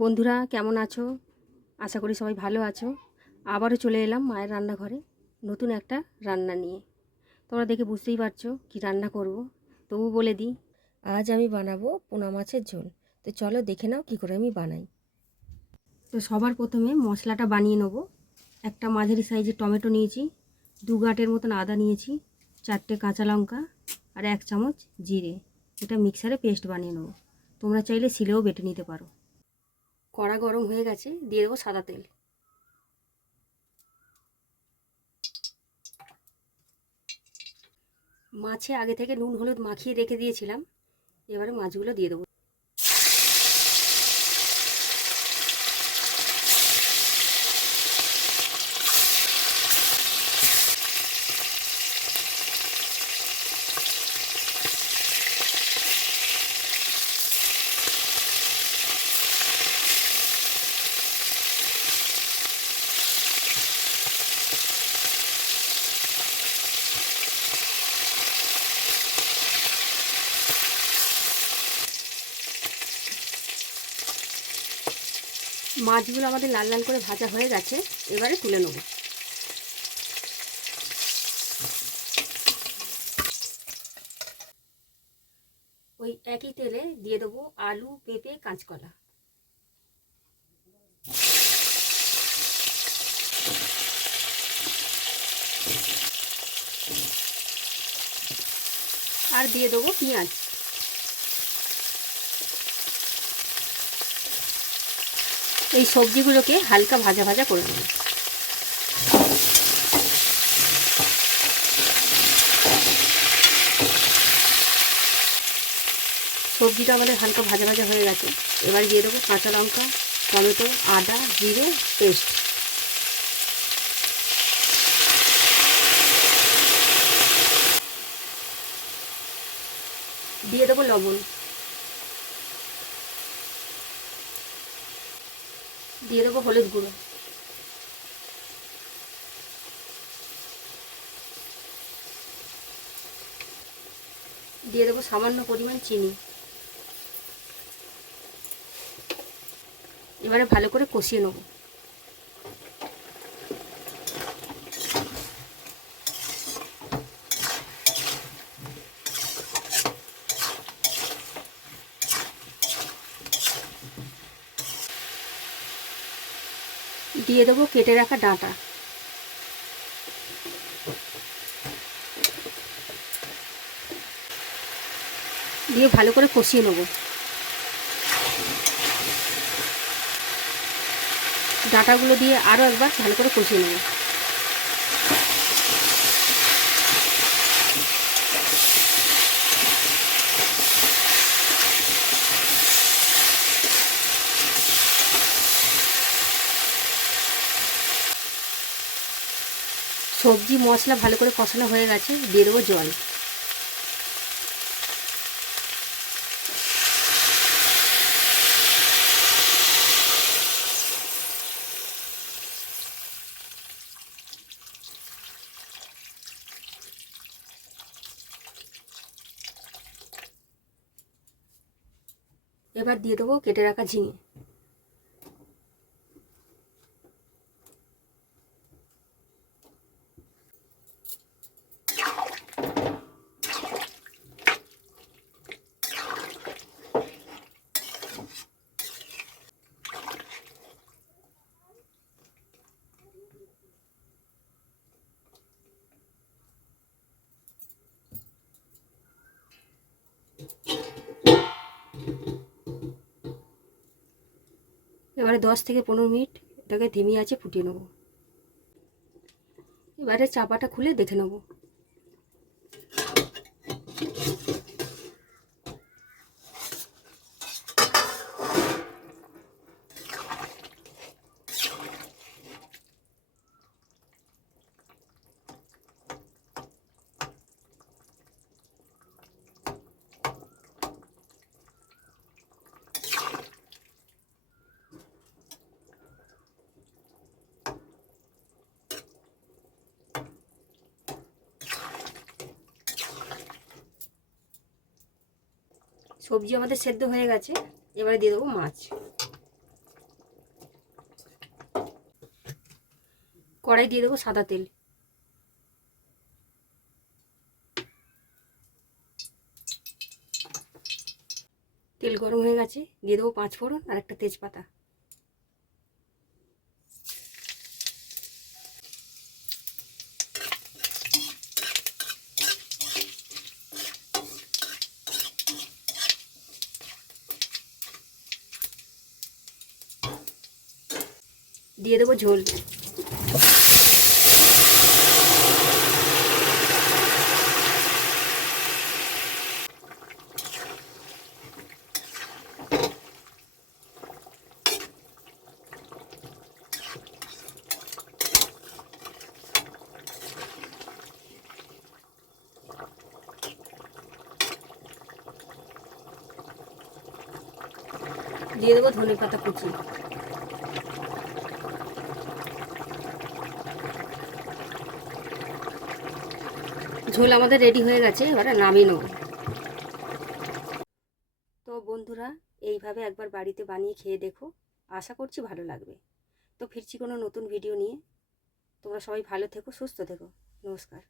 বন্ধুরা কেমন আছো? আশা করি সবাই ভালো আছো। আবারও চলে এলাম মায়ের রান্নাঘরে নতুন একটা রান্না নিয়ে। তোমরা দেখে বুঝতেই পারছো কি রান্না করব, তবু বলে দিই, আজ আমি বানাবো পোনা মাছের ঝোল। তো চলো দেখে নাও কি করে আমি বানাই। তো সবার প্রথমে মশলাটা বানিয়ে নেব। একটা মাঝারি সাইজের টমেটো নিয়েছি, 2 গাঁটের মতন আদা নিয়েছি, 4টে কাঁচা লঙ্কা আর 1 চামচ জিরে। এটা মিক্সারে পেস্ট বানিয়ে নেব। তোমরা চাইলে শিলেও বেটে নিতে পারো। কড়া গরম হয়ে গেছে, দিয়ে দেবো সাদা তেল। মাছে আগে থেকে নুন হলুদ মাখিয়ে রেখে দিয়েছিলাম, এবারে মাছগুলো দিয়ে দেবো। মাছগুলো আমাদের লাল লাল করে ভাজা হয়ে গেছে, এবারে তুলে নেব। ওই একই তেলে দিয়ে দেবো আলু, পেঁপে, কাঁচকলা। আর দিয়ে দেবো পেঁয়াজ। এই সবজিগুলোকে হালকা ভাজা ভাজা করে নেব। সবজিটা আমাদের হালকা ভাজা ভাজা হয়ে গেছে, এবার দিয়ে দেবো কাঁচা লঙ্কা, টমেটো, আদা, জিরে পেস্ট। দিয়ে দেবো লবণ, দিয়ে দেবো হলুদ গুঁড়ো, দিয়ে দেবো সামান্য পরিমাণ চিনি। এবারে ভালো করে কষিয়ে নেব। দিয়ে দেবো কেটে রাখা ডাঁটা। দিয়ে ভালো করে কষিয়ে নেব। ডাঁটাগুলো দিয়ে আরও একবার ভালো করে কষিয়ে নেব। সবজি মশলা ভালো করে কষানো হয়ে গেছে, দিয়ে দেবো জল। এবার দিয়ে দেবো কেটে রাখা ঝিঙে। এবারে 10 থেকে 15 মিনিট এটাকে ধিমি আঁচে ফুটিয়ে নেব। এবারে চাপাটা খুলে দেখে নেব। সবজি আমাদের সেদ্ধ হয়ে গেছে, এবারে দিয়ে দেবো মাছ। কড়াই দিয়ে দেবো সাদা তেল। তেল গরম হয়ে গেছে, দিয়ে দেবো 5 ফোড়ন আর একটা তেজপাতা। দিয়ে দেবো ঝোল। দিয়ে দেবো ধনে পাতা কুচি। ঝোল আমাদের রেডি হয়ে গেছে, এবারে নামিয়ে নেব। তো বন্ধুরা, এইভাবে একবার বাড়িতে বানিয়ে খেয়ে দেখো, আশা করছি ভালো লাগবে। তো ফিরছি কোনো নতুন ভিডিও নিয়ে। তোমরা সবাই ভালো থেকো, সুস্থ থেকো। নমস্কার।